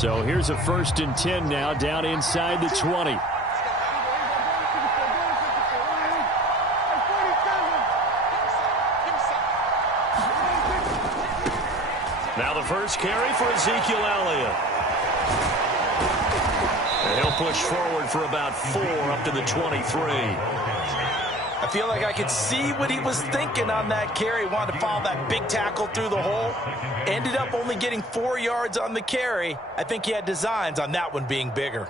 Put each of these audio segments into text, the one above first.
So here's a 1st and 10 now down inside the 20. Now the first carry for Ezekiel Elliott. And he'll push forward for about 4 up to the 23. I feel like I could see what he was thinking on that carry. Wanted to follow that big tackle through the hole. Ended up only getting 4 yards on the carry. I think he had designs on that one being bigger.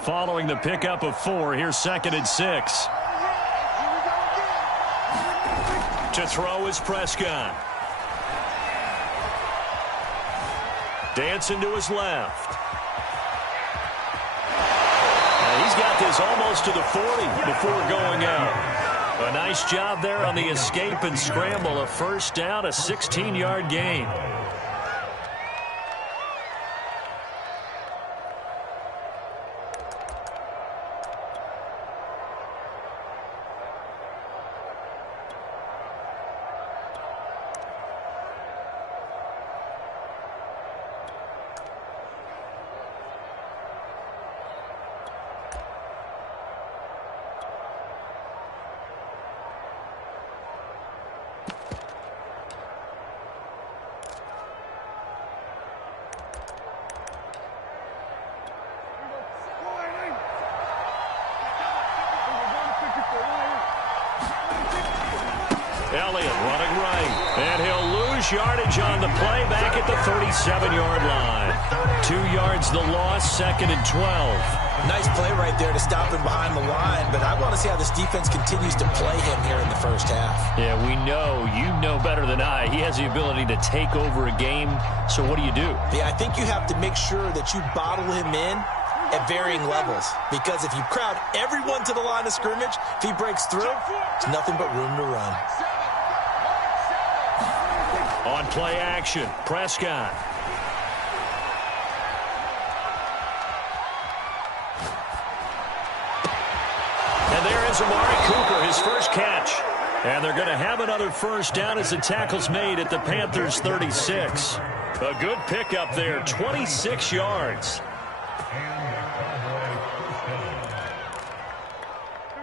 Following the pickup of 4, here's 2nd and 6. To throw is Prescott. Dancing to his left. And he's got this almost to the 40 before going out. A nice job there on the escape and scramble. A 1st down, a 16-yard gain. Elliott running right. And he'll lose yardage on the play back at the 37-yard line. 2 yards the loss, 2nd and 12. Nice play right there to stop him behind the line, but I want to see how this defense continues to play him here in the 1st half. Yeah, we know. You know better than I. He has the ability to take over a game, so what do you do? Yeah, I think you have to make sure that you bottle him in at varying levels, because if you crowd everyone to the line of scrimmage, if he breaks through, it's nothing but room to run. On play action, Prescott. And there is Amari Cooper, his first catch. And they're going to have another 1st down as the tackle's made at the Panthers' 36. A good pickup there, 26 yards.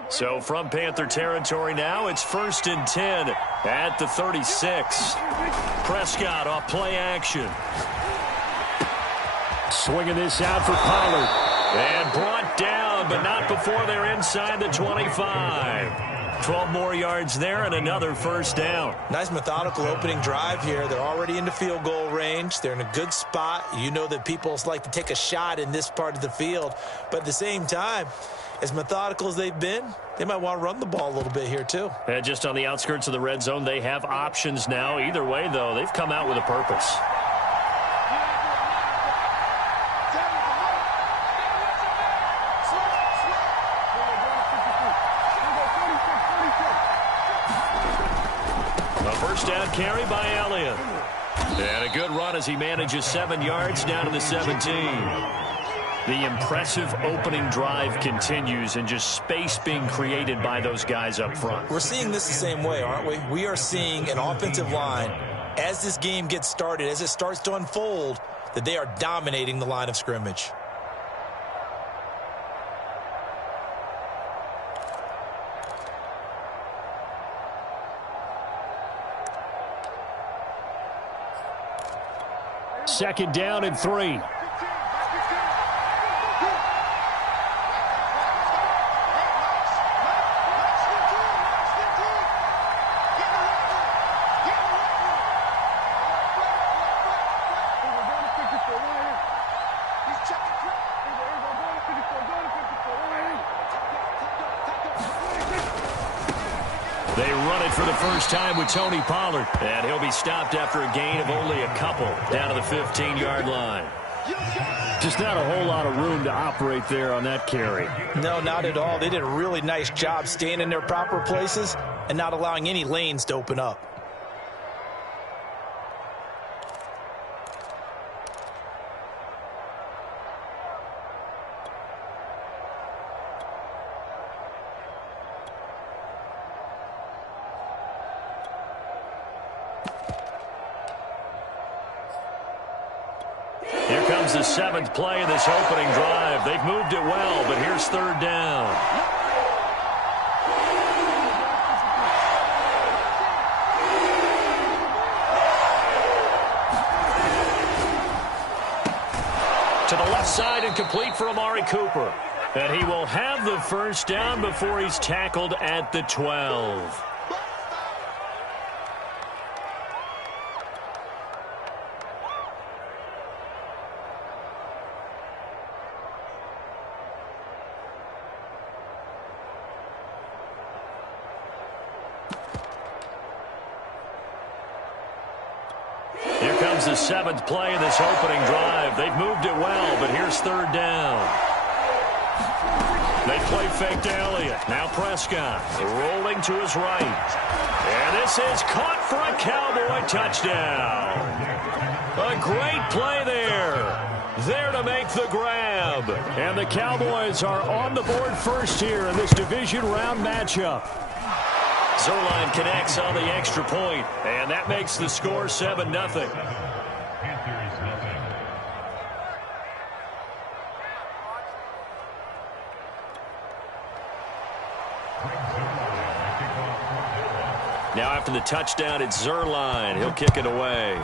So from Panther territory now, it's 1st and 10 at the 36. Prescott off play action. Swinging this out for Pollard. And brought down, but not before they're inside the 25. 12 more yards there and another 1st down. Nice methodical opening drive here. They're already into field goal range. They're in a good spot. You know that people like to take a shot in this part of the field. But at the same time, as methodical as they've been, they might want to run the ball a little bit here too. And just on the outskirts of the red zone, they have options now. Either way, though, they've come out with a purpose. A 1st down carry by Elliott. And a good run as he manages 7 yards down to the 17. The impressive opening drive continues, and just space being created by those guys up front. We're seeing this the same way, aren't we? We are seeing an offensive line, as this game gets started, as it starts to unfold, that they are dominating the line of scrimmage. Second down and 3. They run it for the first time with Tony Pollard. And he'll be stopped after a gain of only a couple down to the 15-yard line. Just not a whole lot of room to operate there on that carry. No, not at all. They did a really nice job staying in their proper places and not allowing any lanes to open up. comes the 7th play of this opening drive. They've moved it well, but here's 3rd down. To the left side and complete for Amari Cooper. And he will have the 1st down before he's tackled at the 12. Here comes the 7th play of this opening drive. They've moved it well, but here's 3rd down. They play fake to Elliott. Now Prescott rolling to his right. And this is caught for a Cowboy touchdown. A great play there. There to make the grab. And the Cowboys are on the board first here in this division round matchup. Zuerlein connects on the extra point, and that makes the score 7-0. Now after the touchdown, it's Zuerlein. He'll kick it away.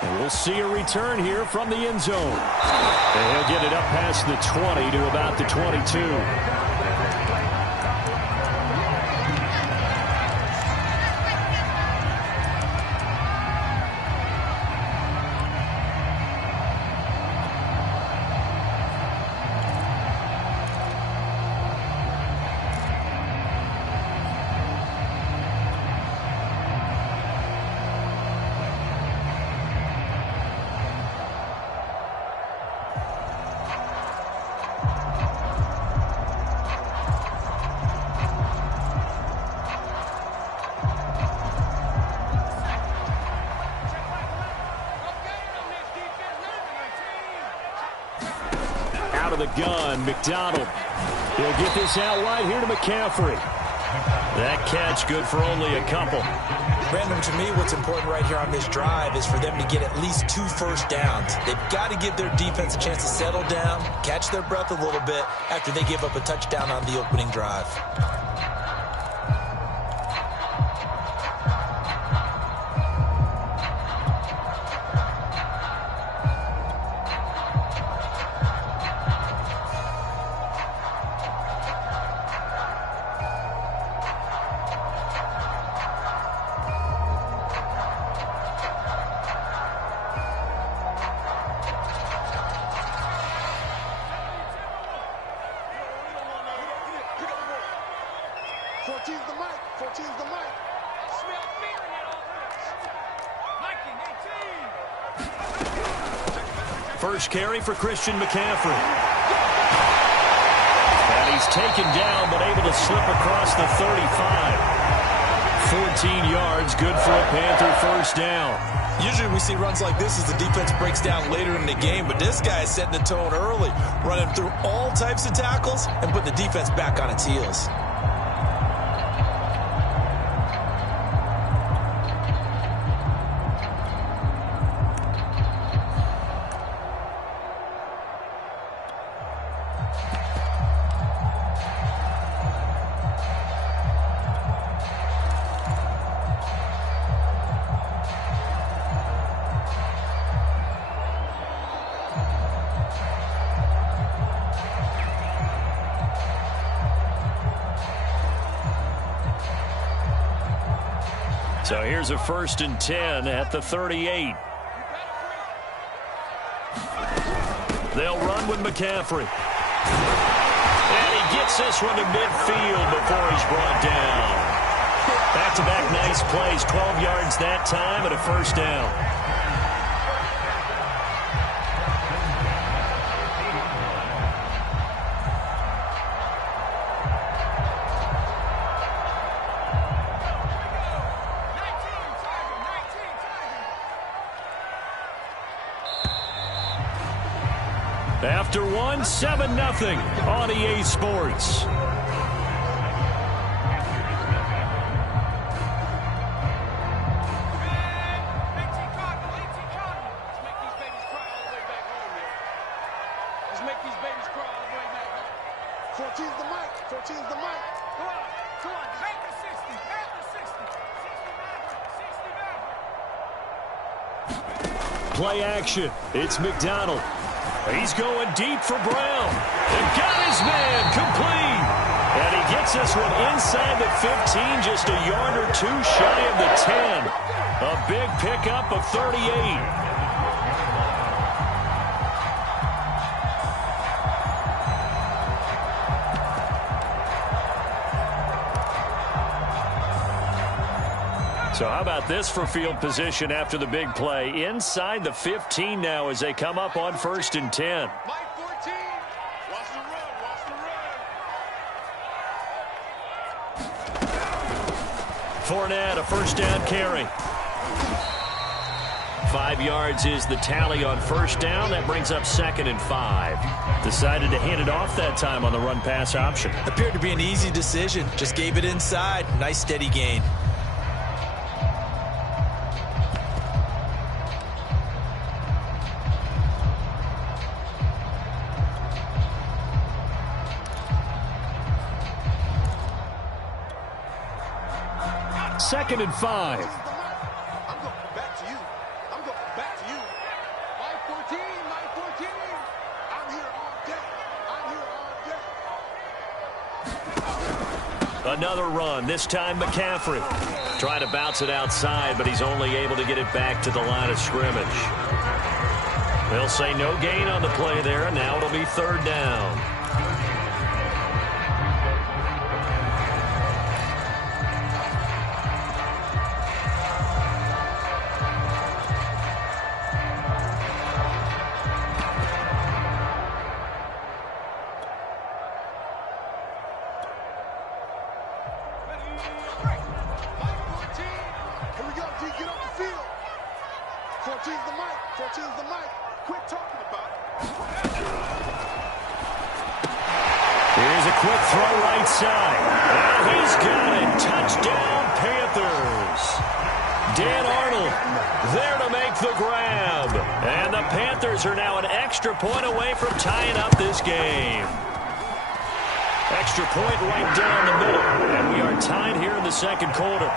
And we'll see a return here from the end zone. And he'll get it up past the 20 to about the 22. Out of the gun, McDonald. He'll get this out right here to McCaffrey. That catch good for only a couple. Brandon, to me, what's important right here on this drive is for them to get at least 2 first downs. They've got to give their defense a chance to settle down, catch their breath a little bit after they give up a touchdown on the opening drive. First carry for Christian McCaffrey. And he's taken down, but able to slip across the 35. 14 yards, good for a Panther first down. Usually we see runs like this as the defense breaks down later in the game, but this guy is setting the tone early, running through all types of tackles and putting the defense back on its heels. So here's a 1st and 10 at the 38. They'll run with McCaffrey. And he gets this one to midfield before he's brought down. Back-to-back nice plays, 12 yards that time and a first down. After one, 7-0 on EA Sports. these babies cry all the way back home. 14's the mic. 14's the mic. Come on. Come on. Make the 60. Make the 60. 60 Maverick. 60 Maverick. Play action. It's McDonald. He's going deep for Brown. And got his man complete. And he gets this one inside the 15, just a yard or two shy of the 10. A big pickup of 38. So how about this for field position after the big play? Inside the 15 now as they come up on 1st and 10. Mike 14. Watch the run. Watch the run. Fournette, a first down carry. 5 yards is the tally on first down. That brings up 2nd and 5. Decided to hand it off that time on the run-pass option. Appeared to be an easy decision. Just gave it inside. Nice steady gain. Second and 5. I'm going back to you. I'm going back to you. Mike 14. Mike 14. I'm here all day. I'm here all day. Another run, this time McCaffrey. Trying to bounce it outside, but he's only able to get it back to the line of scrimmage. They'll say no gain on the play there, and now it'll be 3rd down. Here's a quick throw right side. And he's got it. Touchdown, Panthers. Dan Arnold there to make the grab. And the Panthers are now an extra point away from tying up this game. Extra point right down the middle. And we are tied here in the 2nd quarter.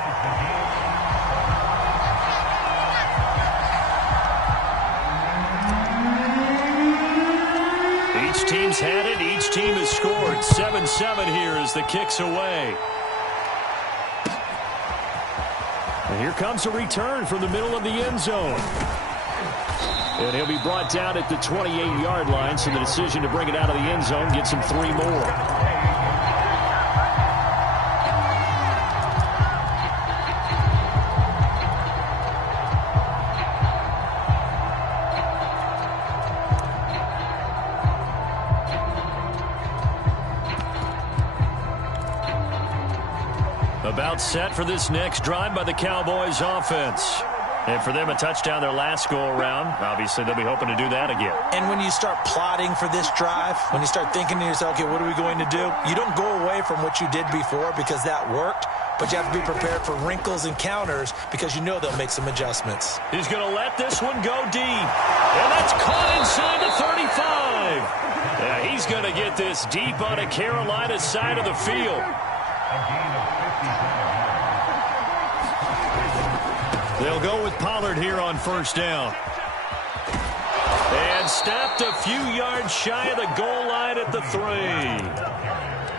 Each team's had it. Each team has scored. 7-7 here as the kick's away. And here comes a return from the middle of the end zone. And he'll be brought down at the 28-yard line, so the decision to bring it out of the end zone gets him 3 more. About set for this next drive by the Cowboys offense. And for them, a touchdown their last go-around. Obviously, they'll be hoping to do that again. And when you start plotting for this drive, when you start thinking to yourself, okay, what are we going to do? You don't go away from what you did before because that worked, but you have to be prepared for wrinkles and counters because you know they'll make some adjustments. He's going to let this one go deep. And that's caught inside the 35. Yeah, he's going to get this deep on a Carolina side of the field. They'll go with Pollard here on 1st down. And stopped a few yards shy of the goal line at the 3.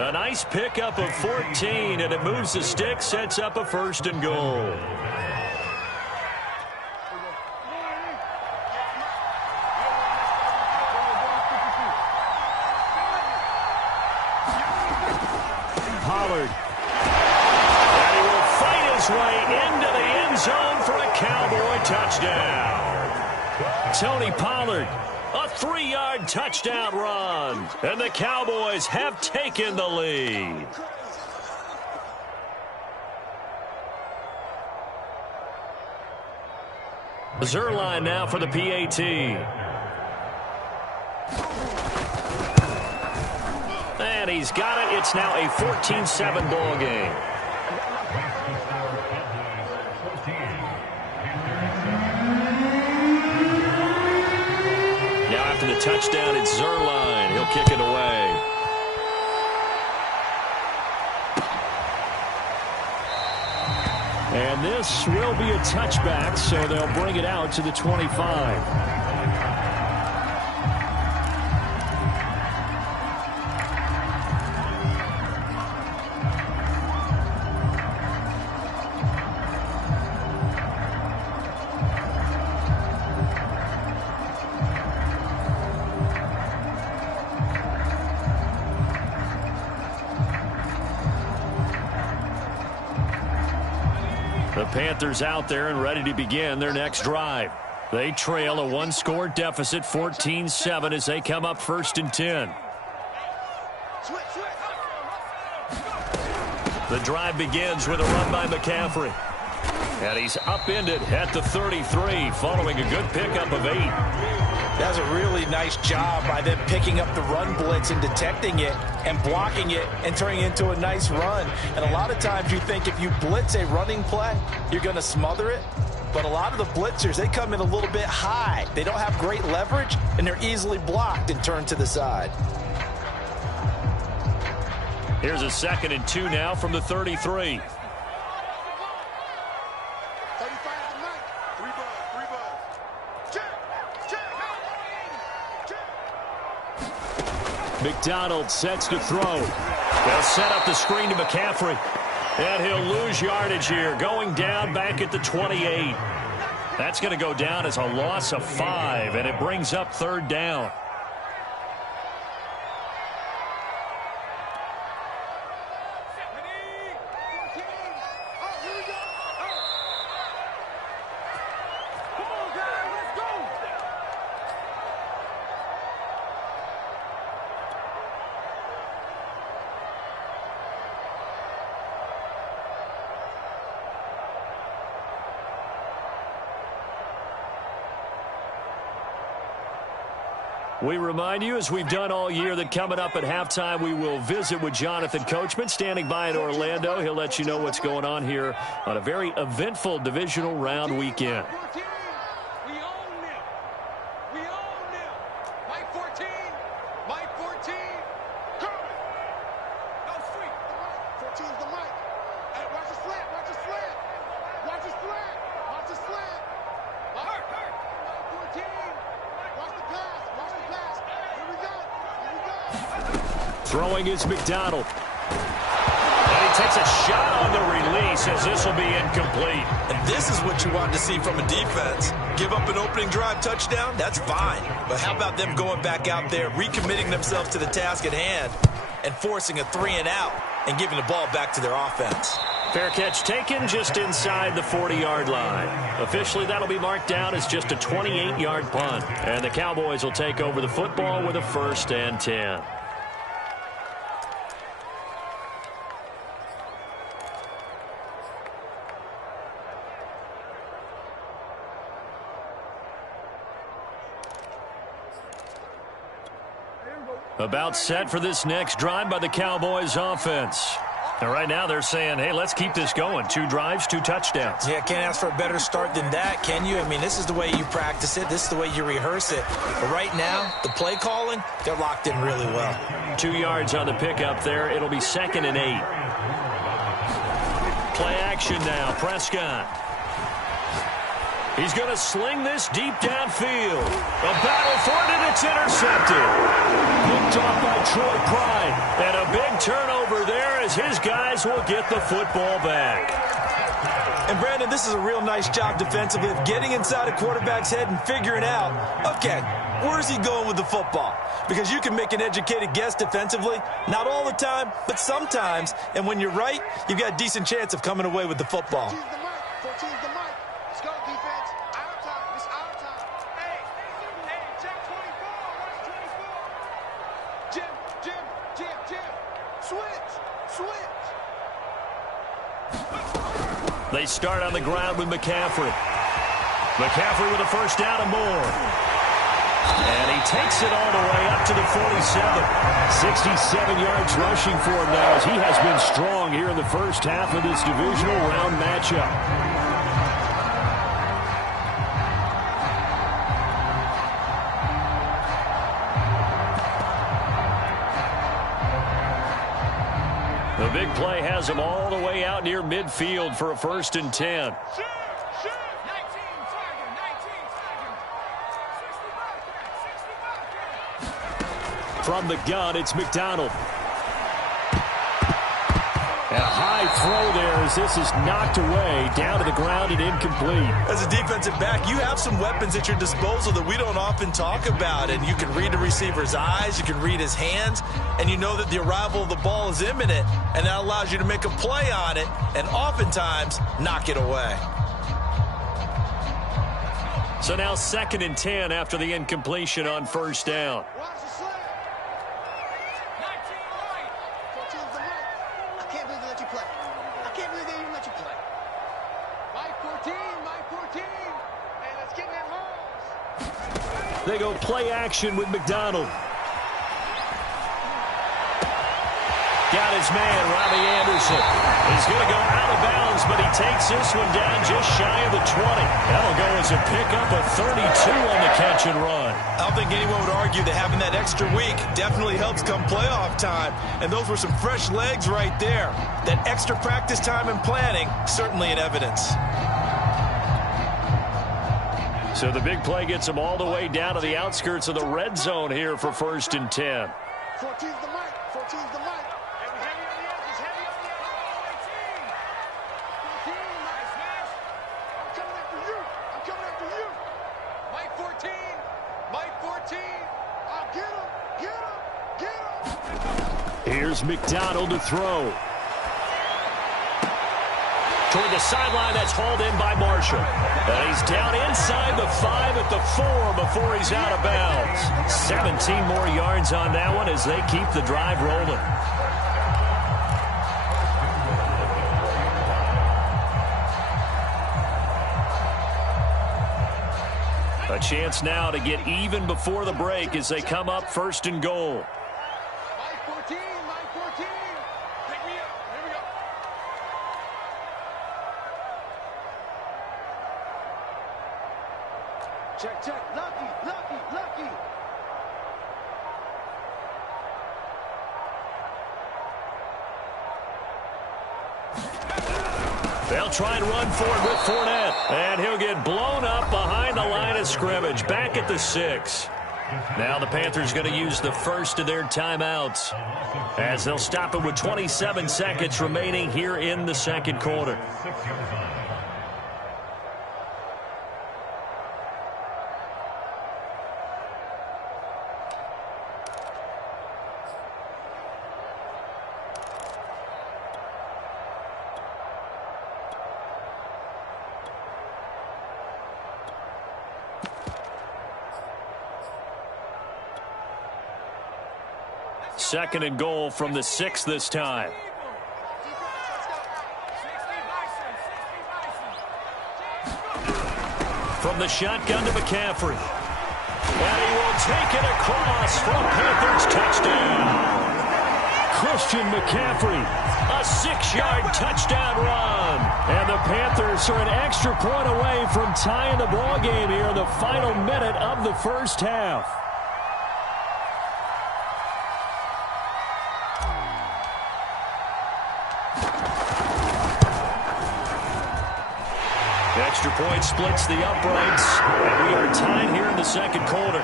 A nice pickup of 14, and it moves the stick, sets up a 1st and goal. Pollard. And he will fight his way into the end zone for a Cowboy touchdown. Tony Pollard, a 3-yard touchdown run. And the Cowboys have taken the lead. Zuerlein now for the PAT. And he's got it. It's now a 14-7 ball game. after the touchdown, it's Zuerlein. He'll kick it away. And this will be a touchback, so they'll bring it out to the 25. The Panthers out there and ready to begin their next drive. They trail a one-score deficit, 14-7, as they come up 1st and 10. The drive begins with a run by McCaffrey. And he's upended at the 33, following a good pickup of 8. That's a really nice job by them picking up the run blitz and detecting it and blocking it and turning it into a nice run. And a lot of times you think if you blitz a running play, you're going to smother it. But a lot of the blitzers, they come in a little bit high. They don't have great leverage, and they're easily blocked and turned to the side. Here's a 2nd and 2 now from the 33. McDonald sets to throw. They'll set up the screen to McCaffrey. And he'll lose yardage here, going down back at the 28. That's going to go down as a loss of 5, and it brings up 3rd down. We remind you, as we've done all year, that coming up at halftime, we will visit with Jonathan Coachman, standing by in Orlando. He'll let you know what's going on here on a very eventful divisional round weekend. We own them. We own them. Mike 14. Mike 14. Coming. No sweep. 14's the mic. Hey, watch the slant. Watch the slant. Watch the slant. Watch the slant. Hurt. Mike 14. Watch the pass. Watch the pass. Here we go. Here we go. Throwing is McDonald. And he takes a shot on the release, as this will be incomplete. And this is what you want to see from a defense. Give up an opening drive touchdown, that's fine. But how about them going back out there, recommitting themselves to the task at hand, and forcing a 3-and-out and giving the ball back to their offense? Fair catch taken just inside the 40-yard line. Officially, that'll be marked down as just a 28-yard punt. And the Cowboys will take over the football with a 1st and 10. About set for this next drive by the Cowboys offense. And right now they're saying, hey, let's keep this going. 2 drives, 2 touchdowns. Yeah, can't ask for a better start than that, can you? I mean, this is the way you practice it. This is the way you rehearse it. But right now, the play calling, they're locked in really well. 2 yards on the pickup there. It'll be 2nd and 8. Play action now. Prescott. He's going to sling this deep downfield. A battle for it, and it's intercepted. Picked off by Troy Pride. And a big turnover there as his guys will get the football back. And, Brandon, this is a real nice job defensively of getting inside a quarterback's head and figuring out, okay, where's he going with the football? Because you can make an educated guess defensively. Not all the time, but sometimes. And when you're right, you've got a decent chance of coming away with the football. 14's the mic. 14's the mic. Let's go, defense. Our time. It's our time. Hey, check 24. Watch 24. Jim. Switch. They start on the ground with McCaffrey. McCaffrey with a 1st down and more. And he takes it all the way up to the 47. 67 yards rushing for him now, as he has been strong here in the first half of this divisional round matchup. The big play has him all the way out near midfield for a 1st and 10. From the gun, it's McDonald. And a high throw there as this is knocked away, down to the ground and incomplete. As a defensive back, you have some weapons at your disposal that we don't often talk about. And you can read the receiver's eyes, you can read his hands, and you know that the arrival of the ball is imminent. And that allows you to make a play on it and oftentimes knock it away. So now 2nd and 10 after the incompletion on 1st down. They go play action with McDonald. Got his man, Robbie Anderson. He's going to go out of bounds, but he takes this one down just shy of the 20. That'll go as a pickup of 32 on the catch and run. I don't think anyone would argue that having that extra week definitely helps come playoff time. And those were some fresh legs right there. That extra practice time and planning, certainly in evidence. So the big play gets him all the way down to the outskirts of the red zone here for 1st and 10. 14's the mic. 14's the mic. Heavy on the edges. Heavy on the edges. 14, nice smash. I'm coming after you. I'm coming after you. Mike 14. Mike 14. I'll get him. Get him. Get him. Here's McDonald to throw. Toward the sideline, that's hauled in by Marshall. And he's down inside the 5 at the 4 before he's out of bounds. 17 more yards on that one as they keep the drive rolling. A chance now to get even before the break as they come up 1st and goal. Mike 14. Mike 14. Pick me up. Here we go. Check, check. Lucky, lucky, lucky. They'll try and run for it with Fournette. And he'll get blown up behind the line of scrimmage, back at the 6. Now the Panthers going to use the first of their timeouts as they'll stop it with 27 seconds remaining here in the 2nd quarter. Second and goal from the 6 this time. From the shotgun to McCaffrey. And he will take it across for a Panthers touchdown. Christian McCaffrey, a 6-yard touchdown run. And the Panthers are an extra point away from tying the ball game here in the final minute of the 1st half. Extra point splits the uprights, and we are tied here in the 2nd quarter.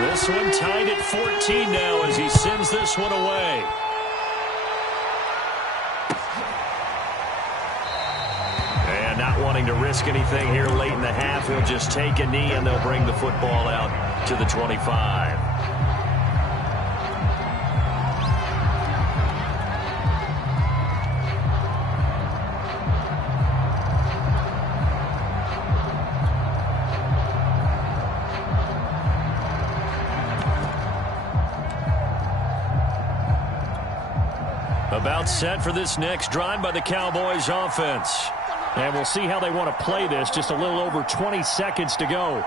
This one tied at 14 now as he sends this one away. And not wanting to risk anything here late in the half, he'll just take a knee and they'll bring the football out to the 25. About set for this next drive by the Cowboys offense. And we'll see how they want to play this. Just a little over 20 seconds to go.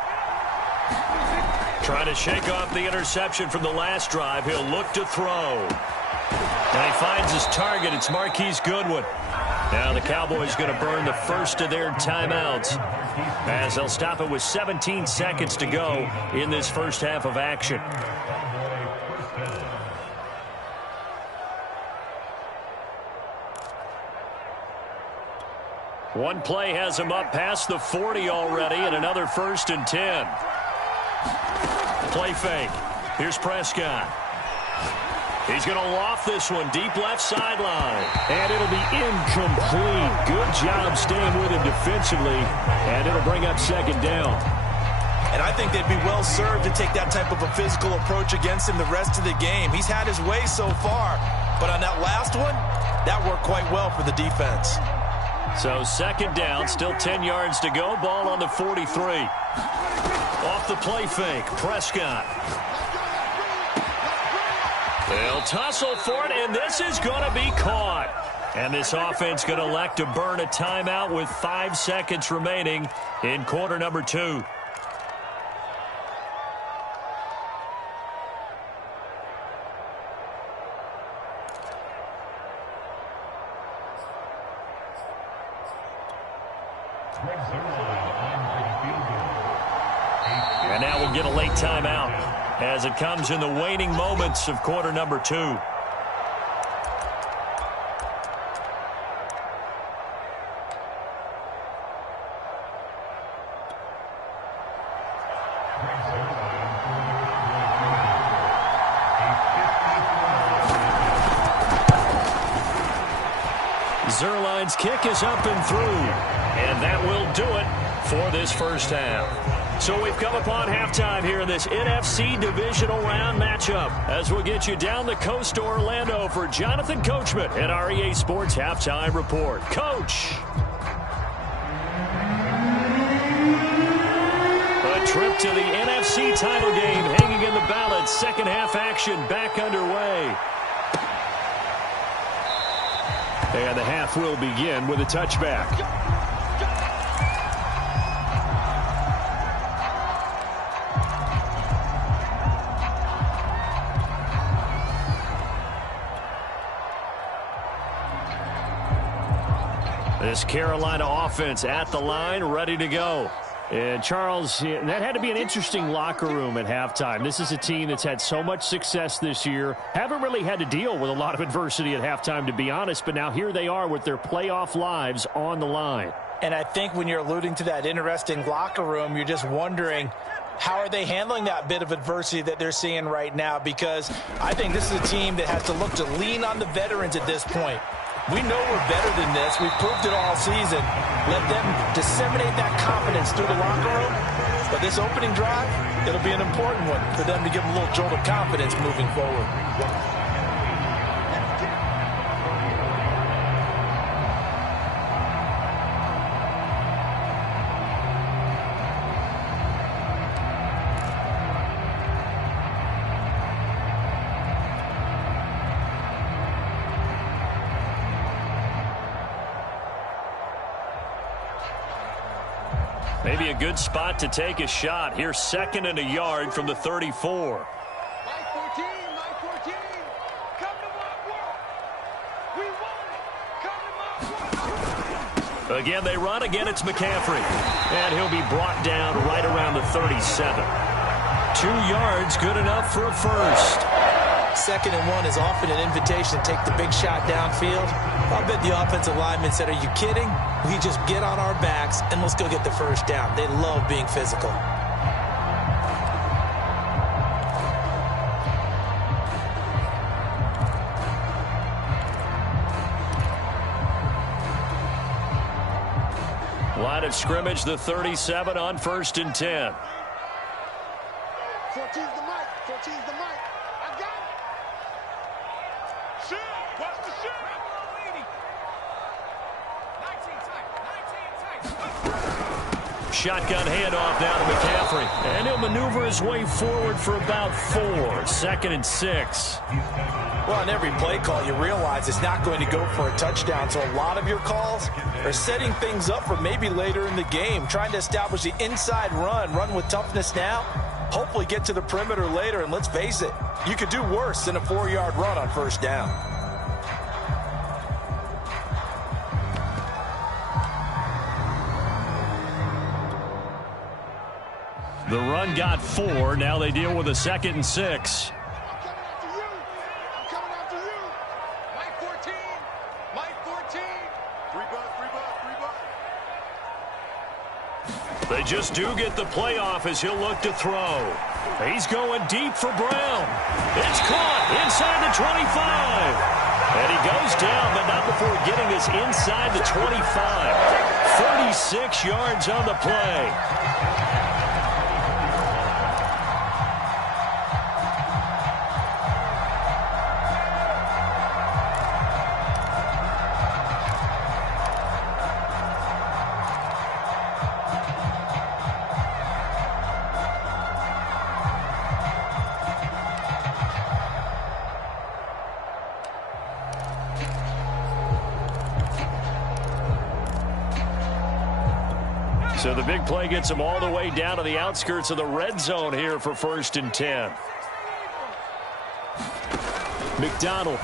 Trying to shake off the interception from the last drive. He'll look to throw. And he finds his target. It's Marquise Goodwin. Now the Cowboys going to burn the first of their timeouts as they'll stop it with 17 seconds to go in this first half of action. One play has him up past the 40 already, and another 1st and 10. Play fake. Here's Prescott. He's going to loft this one deep left sideline. And it'll be incomplete. Good job staying with him defensively. And it'll bring up 2nd down. And I think they'd be well served to take that type of a physical approach against him the rest of the game. He's had his way so far. But on that last one, that worked quite well for the defense. So 2nd down, still 10 yards to go. Ball on the 43. Off the play fake, Prescott. They'll tussle for it, and this is going to be caught. And this offense going to elect to burn a timeout with 5 seconds remaining in quarter number 2. And now we'll get a late timeout as it comes in the waning moments of quarter number 2. Zuerlein's kick is up and through, and that will do it for this first half. So we've come upon halftime here in this NFC Divisional Round matchup as we'll get you down the coast to Orlando for Jonathan Coachman at our EA Sports Halftime Report. Coach. A trip to the NFC title game hanging in the balance. Second half action back underway. And the half will begin with a touchback. This Carolina offense at the line, ready to go. And, Charles, that had to be an interesting locker room at halftime. This is a team that's had so much success this year. Haven't really had to deal with a lot of adversity at halftime, to be honest. But now here they are with their playoff lives on the line. And I think when you're alluding to that interesting locker room, you're just wondering, how are they handling that bit of adversity that they're seeing right now? Because I think this is a team that has to look to lean on the veterans at this point. We know we're better than this. We've proved it all season. Let them disseminate that confidence through the locker room. But this opening drive, it'll be an important one for them to give them a little jolt of confidence moving forward. Maybe a good spot to take a shot. Here's 2nd and a yard from the 34. My 14, my 14. Come to my work. We want it. Come to my work. Again, they run. Again, it's McCaffrey. And he'll be brought down right around the 37. 2 yards, good enough for a first. 2nd and 1 is often an invitation to take the big shot downfield. I'll bet the offensive lineman said, are you kidding? We just get on our backs and let's go get the first down. They love being physical. Line of scrimmage, the 37 on 1st and 10. 14's the mic. 14's the mic. I got it. Shoot. Watch the shoot. 19 tight. Shotgun handoff down to McCaffrey. And he'll maneuver his way forward for about 4. 2nd and 6. Well, on every play call, you realize it's not going to go for a touchdown. So a lot of your calls are setting things up for maybe later in the game, trying to establish the inside run with toughness now. hopefully get to the perimeter later, and let's face it, you could do worse than a 4-yard run on first down. The run got 4. Now they deal with a 2nd and 6. I'm coming after you. Mike 14. Mike 14. 3 bucks. They just do get the playoff as he'll look to throw. He's going deep for Brown. It's caught inside the 25. And he goes down, but not before getting us inside the 25. 36 yards on the play. So the big play gets him all the way down to the outskirts of the red zone here for 1st and 10. McDonald.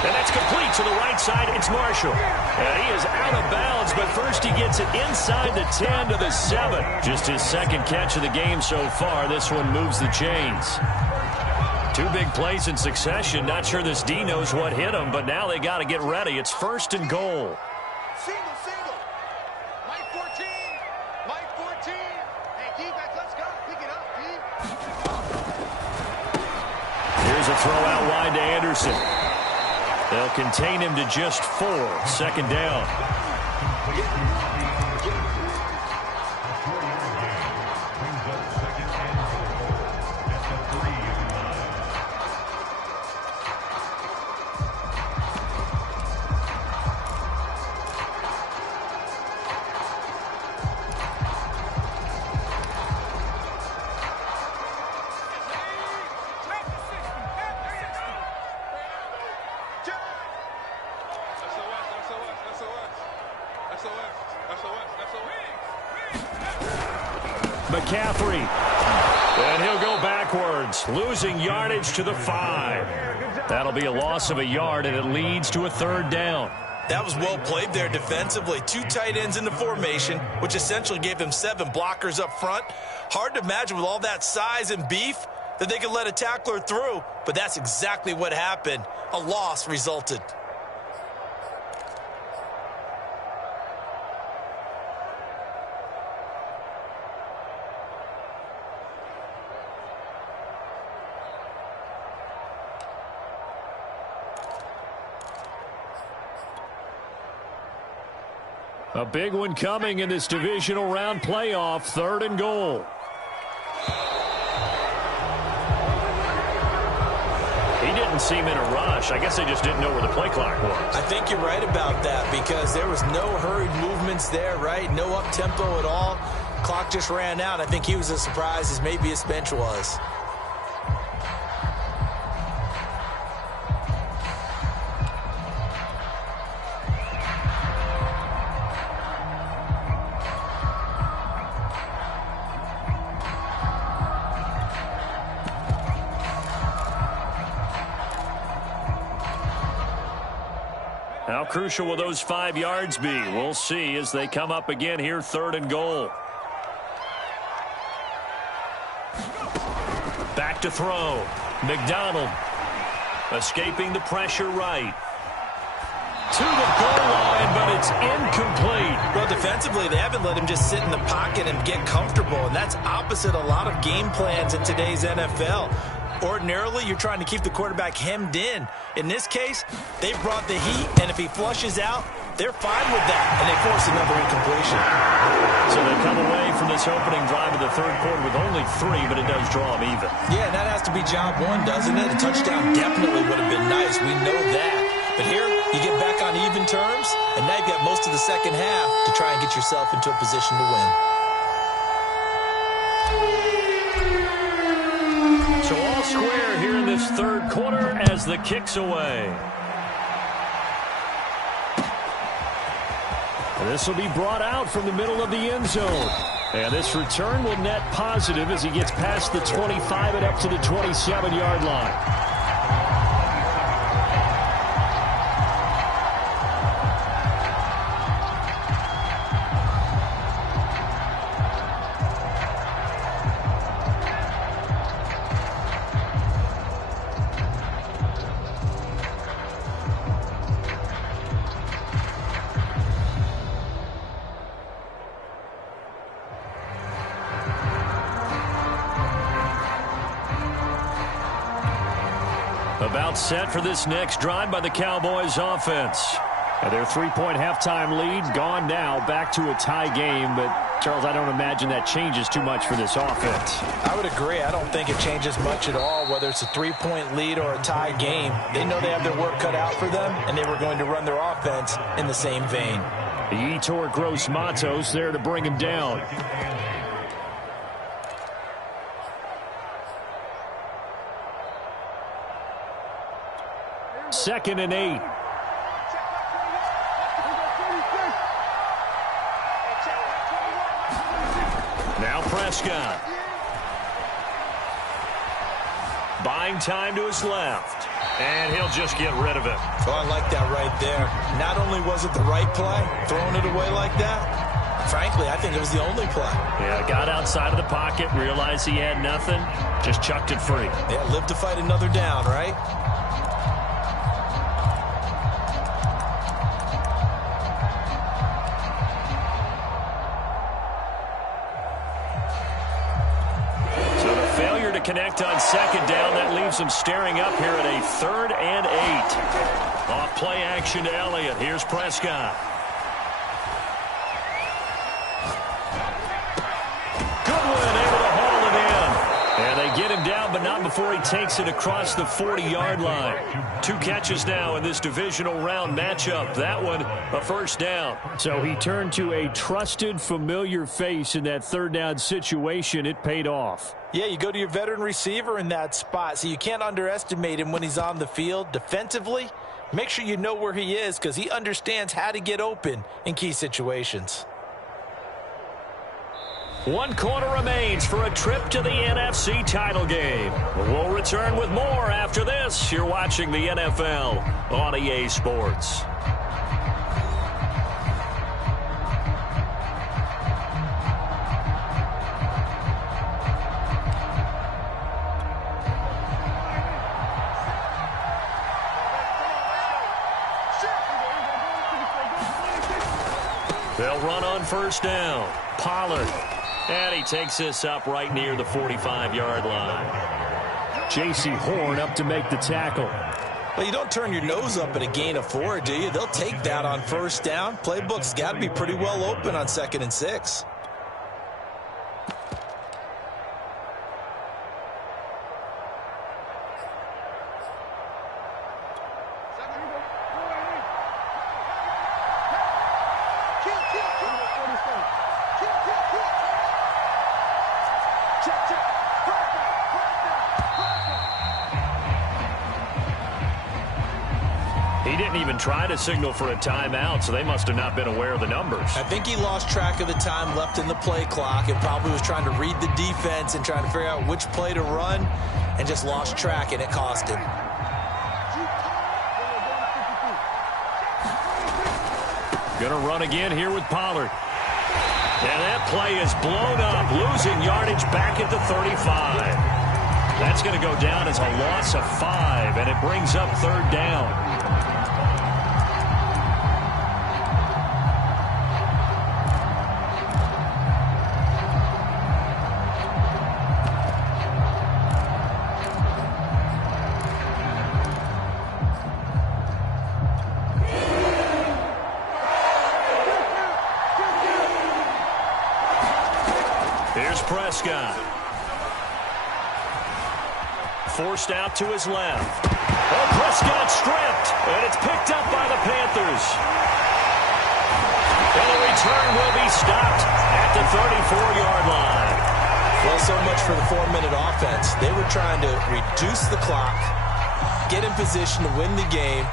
And that's complete to the right side. It's Marshall. And he is out of bounds, but first he gets it inside the 10 to the 7. Just his 2nd catch of the game so far. This one moves the chains. 2 big plays in succession. Not sure this D knows what hit him, but now they got to get ready. It's 1st and goal. Single. Mike 14. Mike 14. Hey, defense, let's go. Pick it up, D. Here's a throw out wide to Anderson. They'll contain him to just 4. 2nd down. McCaffrey. And he'll go backwards, losing yardage to the 5. That'll be a loss of a yard, and it leads to a 3rd down. That was well played there defensively. 2 tight ends in the formation, which essentially gave them 7 blockers up front. Hard to imagine with all that size and beef that they could let a tackler through, but that's exactly what happened. A loss resulted. A big one coming in this divisional round playoff. 3rd and goal. He didn't seem in a rush. I guess they just didn't know where the play clock was. I think you're right about that because there was no hurried movements there, right? No up-tempo at all. Clock just ran out. I think he was as surprised as maybe his bench was. How crucial will those 5 yards be? We'll see as they come up again here, 3rd and goal. Back to throw. McDonald escaping the pressure right. To the goal line, but it's incomplete. Well, defensively, they haven't let him just sit in the pocket and get comfortable, and that's opposite a lot of game plans in today's NFL. Ordinarily, you're trying to keep the quarterback hemmed in. In this case, they've brought the heat, and if he flushes out, they're fine with that, and they force another incompletion. So they come away from this opening drive of the 3rd quarter with only 3, but it does draw them even. Yeah, and that has to be job 1, doesn't it? A touchdown definitely would have been nice. We know that. But here, you get back on even terms, and now you've got most of the second half to try and get yourself into a position to win. So all square here in this 3rd quarter as the kick's away. This will be brought out from the middle of the end zone. And this return will net positive as he gets past the 25 and up to the 27-yard line. About set for this next drive by the Cowboys offense. And their 3-point halftime lead gone now, back to a tie game. But, Charles, I don't imagine that changes too much for this offense. I would agree. I don't think it changes much at all, whether it's a 3-point lead or a tie game. They know they have their work cut out for them, and they were going to run their offense in the same vein. Yetur Gross-Matos there to bring him down. Second and 8. Now Prescott. Buying time to his left. And he'll just get rid of it. Oh, I like that right there. Not only was it the right play, throwing it away like that, frankly, I think it was the only play. Yeah, got outside of the pocket, realized he had nothing, just chucked it free. Yeah, live to fight another down, right? Connect on second down. That leaves him staring up here at a 3rd and 8. Off play action to Elliott. Here's Prescott. Goodwin able to haul it in. And they get him down, but not before he takes it across the 40-yard line. 2 catches now in this divisional round matchup. That one, a first down. So he turned to a trusted, familiar face in that 3rd down situation. It paid off. Yeah, you go to your veteran receiver in that spot, so you can't underestimate him when he's on the field. Defensively, make sure you know where he is because he understands how to get open in key situations. 1 quarter remains for a trip to the NFC title game. We'll return with more after this. You're watching the NFL on EA Sports. They'll run on first down. Pollard. And he takes this up right near the 45-yard line. J.C. Horn up to make the tackle. Well, you don't turn your nose up at a gain of 4, do you? They'll take that on first down. Playbook's got to be pretty well open on 2nd and 6. He didn't even try to signal for a timeout, so they must have not been aware of the numbers. I think he lost track of the time left in the play clock and probably was trying to read the defense and trying to figure out which play to run and just lost track, and it cost him. Gonna run again here with Pollard. And that play is blown up, losing yardage back at the 35. That's going to go down as a loss of 5, and it brings up 3rd down. Here's Prescott. Forced out to his left. Oh, Prescott stripped, and it's picked up by the Panthers. And the return will be stopped at the 34-yard line. Well, so much for the 4-minute offense. They were trying to reduce the clock, get in position to win the game,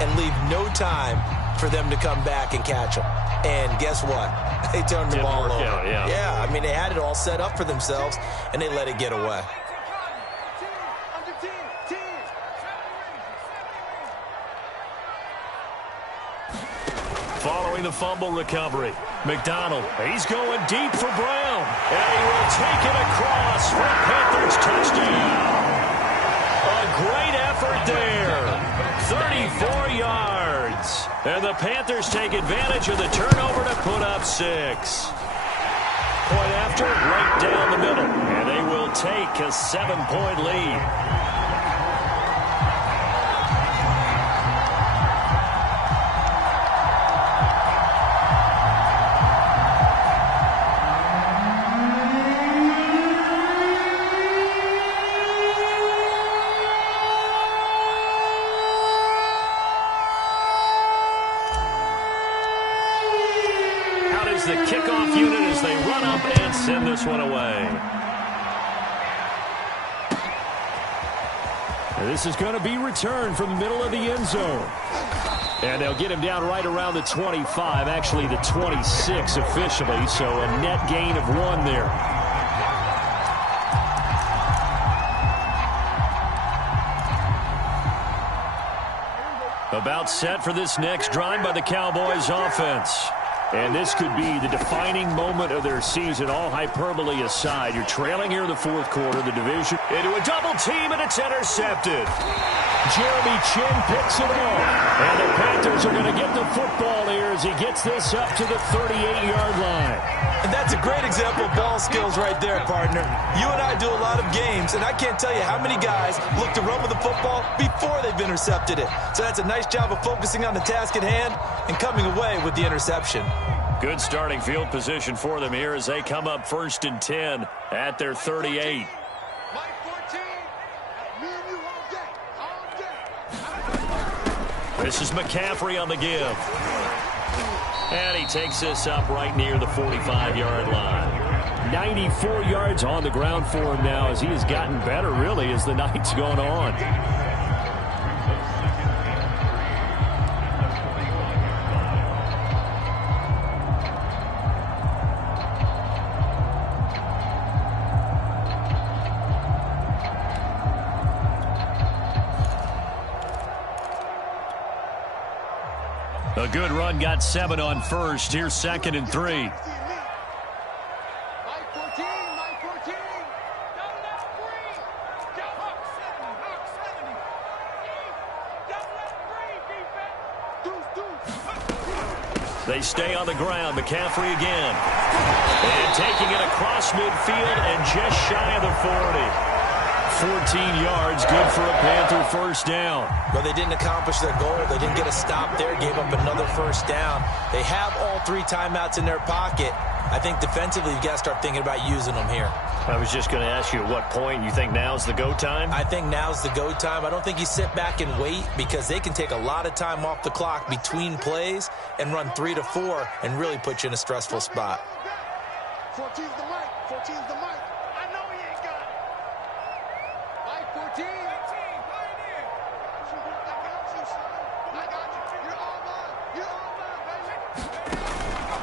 and leave no time for them to come back and catch them. And guess what? They turned the ball over. Yeah, I mean, they had it all set up for themselves, and they let it get away. Following the fumble recovery, McDonald, he's going deep for Brown. And he will take it across for a Panthers touchdown. A great effort there. 34 yards. And the Panthers take advantage of the turnover to put up 6. Point after, right down the middle. And they will take a 7-point lead. The kickoff unit as they run up and send this one away. And this is going to be returned from the middle of the end zone. And they'll get him down right around the 25, actually the 26 officially, so a net gain of 1 there. About set for this next drive by the Cowboys offense. And this could be the defining moment of their season, all hyperbole aside. You're trailing here in the fourth quarter, the division into a double team, and it's intercepted. Jeremy Chinn picks it off. And the Panthers are going to get the football here as he gets this up to the 38-yard line. And that's a great example of ball skills right there, partner. You and I do a lot of games, and I can't tell you how many guys look to run with the football before they've intercepted it. So that's a nice job of focusing on the task at hand and coming away with the interception. Good starting field position for them here as they come up 1st and 10 at their 38. This is McCaffrey on the give. And he takes this up right near the 45-yard line. 94 yards on the ground for him now as he has gotten better, really, as the night's gone on. A good run, got 7 on first. Here's 2nd and 3. They stay on the ground. McCaffrey again. And taking it across midfield and just shy of the 40. 14 yards, good for a Panther first down. Well, they didn't accomplish their goal. They didn't get a stop there, gave up another first down. They have all 3 timeouts in their pocket. I think defensively, you've got to start thinking about using them here. I was just going to ask you at what point you think now's the go time? I think now's the go time. I don't think you sit back and wait because they can take a lot of time off the clock between plays and run 3 to 4 and really put you in a stressful spot. 14's the mic. 14's the mic. I know he ain't got it. Mike 14. 18, right in. I got you. You're all mine. You're all mine, baby.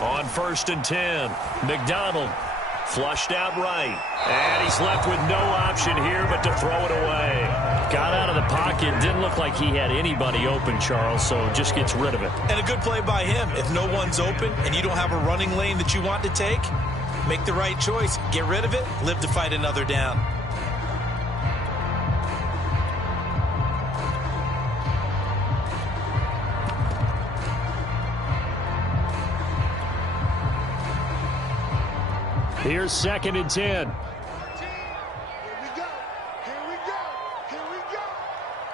On 1st and 10, McDonald flushed out right. And he's left with no option here but to throw it away. Got out of the pocket. Didn't look like he had anybody open, Charles, so just gets rid of it. And a good play by him. If no one's open and you don't have a running lane that you want to take, make the right choice. Get rid of it. Live to fight another down. Here's 2nd and 10. Here we go. Here we go. Here we go.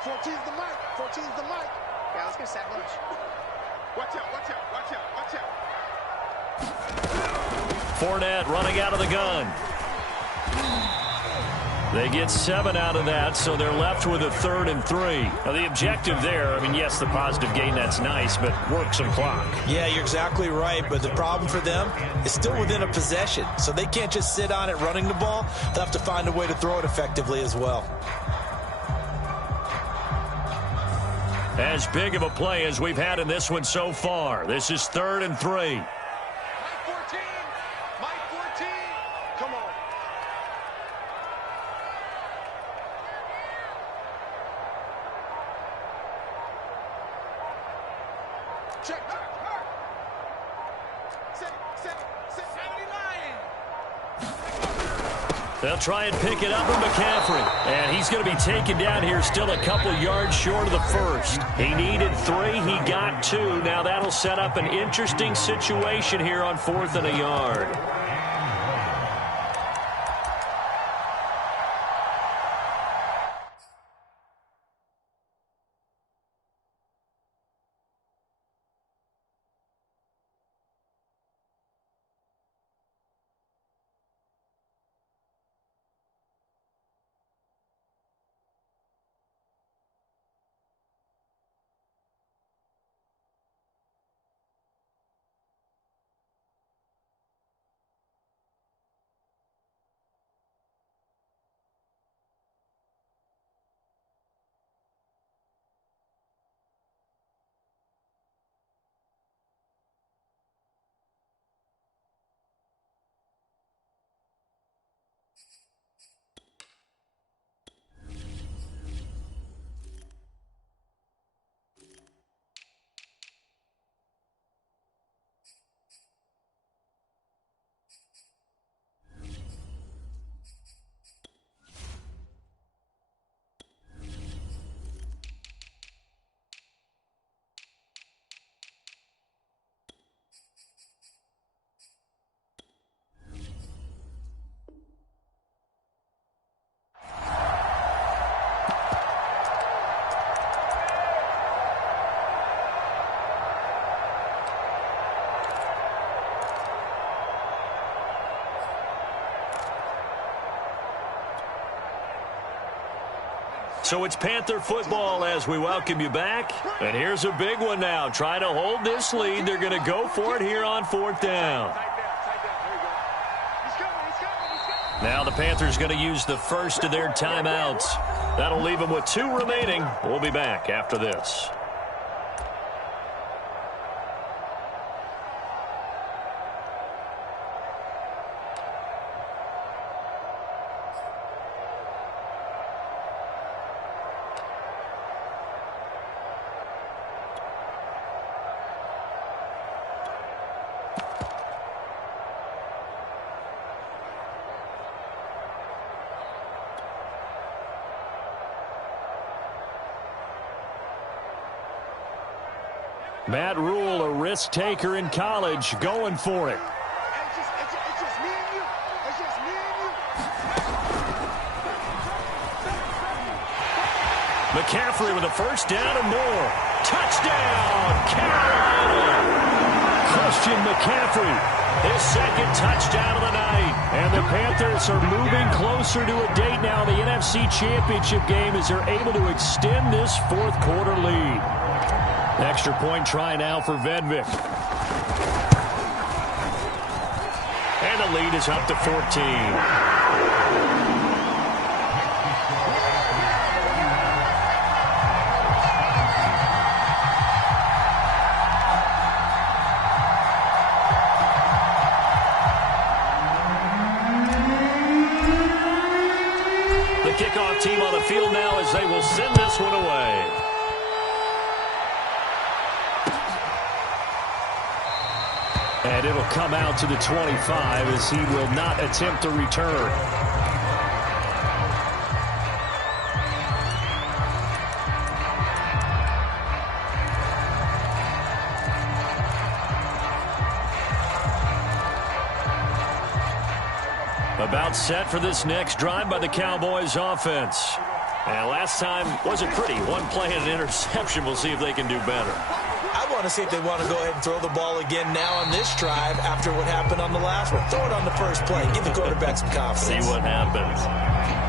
14's the mic. 14's the mic. Yeah, let's get sack lunch. Watch out. Watch out. Watch out. Watch out. Fournette running out of the gun. They get 7 out of that, so they're left with a 3rd and 3. Now, the objective there, I mean, yes, the positive gain, that's nice, but work some clock. Yeah, you're exactly right, but the problem for them is still within a possession, so they can't just sit on it running the ball. They'll have to find a way to throw it effectively as well. As big of a play as we've had in this one so far. This is 3rd and 3. Mike 14. Mike 14. Come on. Check. Set. 70 Lions. They'll try and pick it up with McCaffrey. And he's going to be taken down here still a couple yards short of the first. He needed 3. He got 2. Now that'll set up an interesting situation here on 4th and a yard. So it's Panther football as we welcome you back. And here's a big one now. Trying to hold this lead. They're going to go for it here on 4th down. Now the Panthers going to use the first of their timeouts. That'll leave them with 2 remaining. We'll be back after this. Matt Rule, a risk taker in college, going for it. It's just me and you. It's just me and you. McCaffrey with a first down and more. Touchdown, Carolina! Christian McCaffrey, his second touchdown of the night. And the Panthers are moving closer to a date now in the NFC Championship game as they're able to extend this 4th quarter lead. Extra point try now for Vedvik. And the lead is up to 14. Kickoff team on the field now as they will send this one away. And it'll come out to the 25 as he will not attempt to return. About set for this next drive by the Cowboys offense. And last time wasn't pretty. One play and an interception. We'll see if they can do better. I want to see if they want to go ahead and throw the ball again now on this drive after what happened on the last one. Throw it on the first play. Give the quarterback some confidence. See what happens.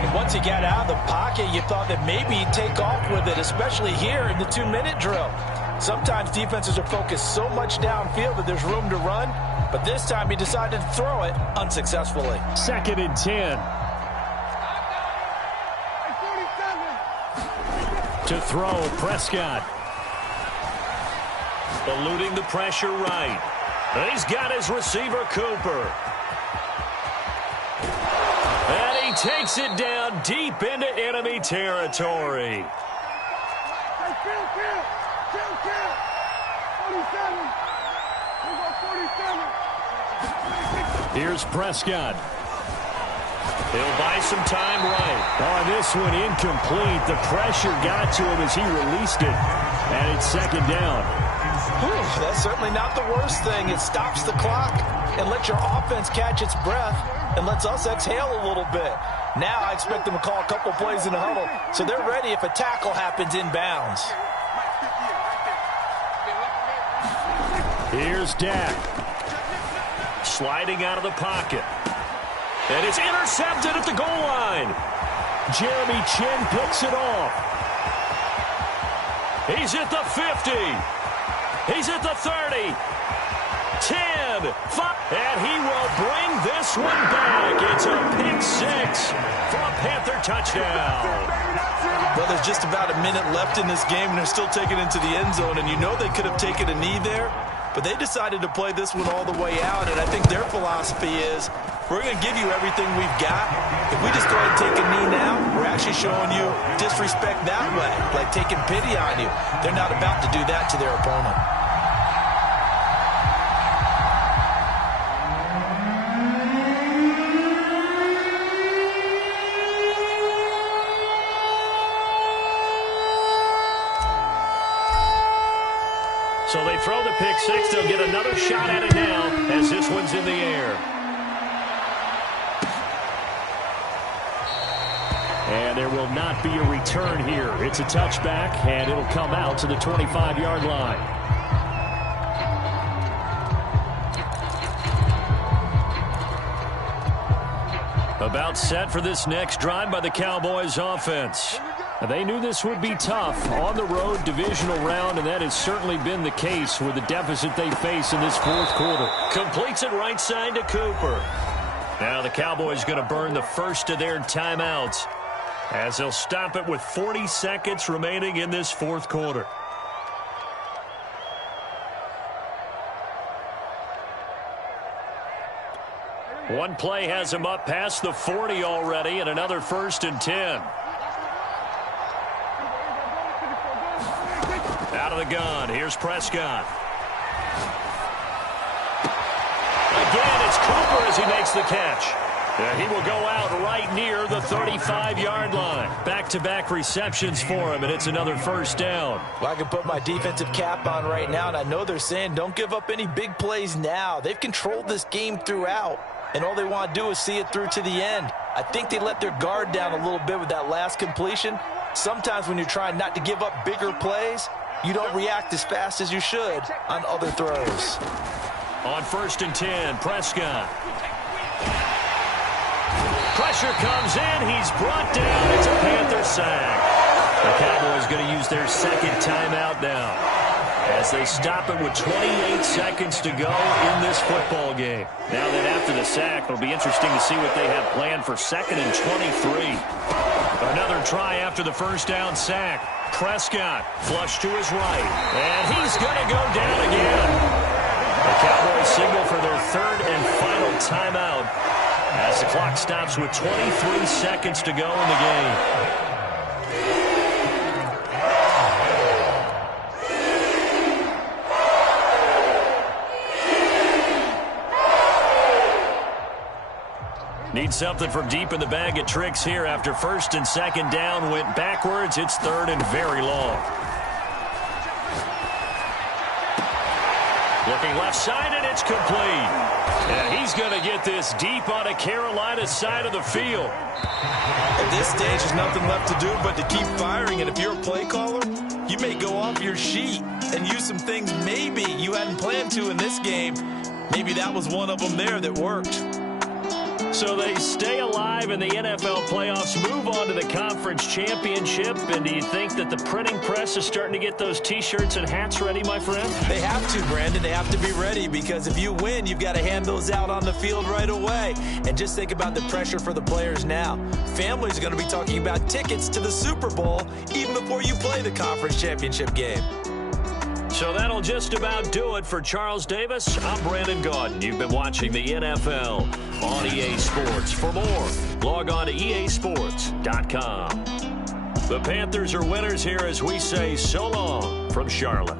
And once he got out of the pocket, you thought that maybe he'd take off with it, especially here in the 2-minute drill. Sometimes defenses are focused so much downfield that there's room to run, but this time he decided to throw it unsuccessfully. 2nd and 10. To throw, Prescott. Eluding the pressure right. And he's got his receiver, Cooper. And he takes it down deep into enemy territory. Here's Prescott. He'll buy some time right. On this one, incomplete. The pressure got to him as he released it. And it's second down. That's certainly not the worst thing. It stops the clock and lets your offense catch its breath and lets us exhale a little bit. Now I expect them to call a couple plays in the huddle so they're ready if a tackle happens inbounds. Here's Dak. Sliding out of the pocket. And it's intercepted at the goal line. Jeremy Chinn picks it off. He's at the 50. He's at the 30. 10. 5. And he will bring this one back. It's a pick six for a Panther touchdown. Well, there's just about a minute left in this game, and they're still taking it into the end zone. And you know they could have taken a knee there, but they decided to play this one all the way out. And I think their philosophy is, we're going to give you everything we've got. If we just go ahead and take a knee now, we're actually showing you disrespect that way, like taking pity on you. They're not about to do that to their opponent. So they throw the pick six. They'll get another shot at it now as this one's in the air. And there will not be a return here. It's a touchback, and it'll come out to the 25-yard line. About set for this next drive by the Cowboys offense. They knew this would be tough on the road divisional round, and that has certainly been the case with the deficit they face in this fourth quarter. Completes it right side to Cooper. Now the Cowboys going to burn the first of their timeouts as they'll stop it with 40 seconds remaining in this fourth quarter. One play has him up past the 40 already, and another 1st and 10. Out of the gun, here's Prescott. Again, it's Cooper as he makes the catch. He will go out right near the 35-yard line. Back-to-back receptions for him, and it's another 1st down. Well, I can put my defensive cap on right now, and I know they're saying don't give up any big plays now. They've controlled this game throughout, and all they want to do is see it through to the end. I think they let their guard down a little bit with that last completion. Sometimes when you're trying not to give up bigger plays, you don't react as fast as you should on other throws. On 1st and 10, Prescott. Pressure comes in. He's brought down. It's a Panther sack. The Cowboys going to use their second timeout now as they stop it with 28 seconds to go in this football game. Now that after the sack, it'll be interesting to see what they have planned for 2nd and 23. Another try after the 1st down sack. Prescott flush to his right, and he's going to go down again. The Cowboys signal for their 3rd and final timeout as the clock stops with 23 seconds to go in the game. Need something from deep in the bag of tricks here after 1st and 2nd down went backwards. It's 3rd and very long. Looking left side, and it's complete. And he's going to get this deep on a Carolina side of the field. At this stage, there's nothing left to do but to keep firing. And if you're a play caller, you may go off your sheet and use some things maybe you hadn't planned to in this game. Maybe that was one of them there that worked. So they stay alive in the NFL playoffs, move on to the conference championship. And do you think that the printing press is starting to get those T-shirts and hats ready, my friend? They have to, Brandon. They have to be ready because if you win, you've got to hand those out on the field right away. And just think about the pressure for the players now. Families are going to be talking about tickets to the Super Bowl even before you play the conference championship game. So that'll just about do it for Charles Davis. I'm Brandon Gaudin. You've been watching the NFL on EA Sports. For more, log on to easports.com. The Panthers are winners here as we say so long from Charlotte.